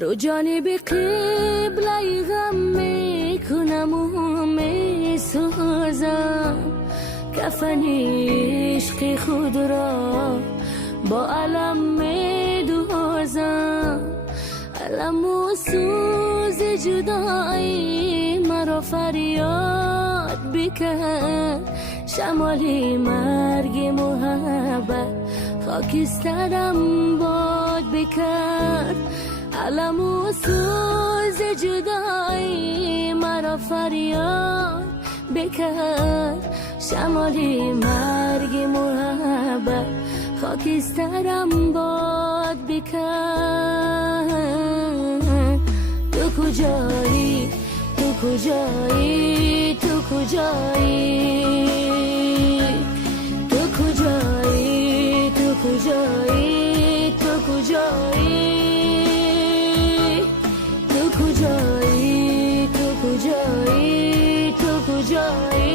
رو جانب قبله غم میکنم و میسوزم، کفن عشق خود را با علم میدوزم. علم و سوز جدایی مرا فریاد بکرد، شمال مرگ محبت خاکسترم باد بکرد. علم و سوز جدایی مرا فریاد بکرد، شمال مرگ محبت خاکسترم باد بکرد. تو کجایی، تو کجایی، تو کجایی، تو کجایی، تو کجایی، تو کجایی، تو کجایی، تو کجایی، تو کجایی،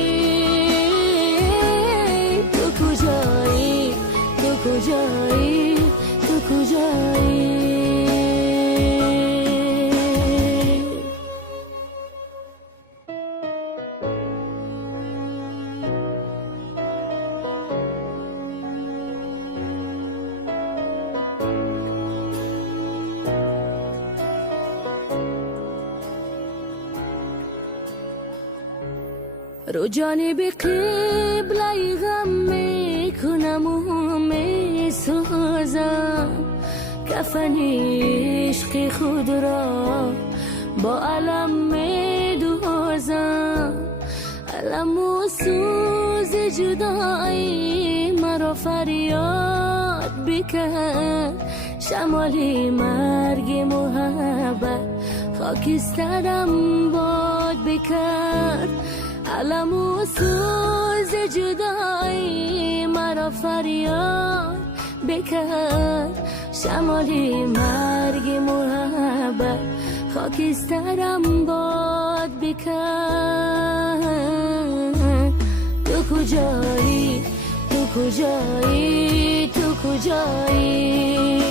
تو کجایی، تو کجایی، تو کجایی. رو جانب قبله غم میکنم و میسوزم، کفن عشق خود را با علم میدوزم. علم و سوز جدایی مرا فریاد بکرد، شمال مرگ محبت خاکسترم باد بکرد. علم و سوز جدایی مرا فریاد بکرد، شمال مرگ محبت خاکسترم باد بکرد. تو کجایی، تو کجایی، تو کجایی،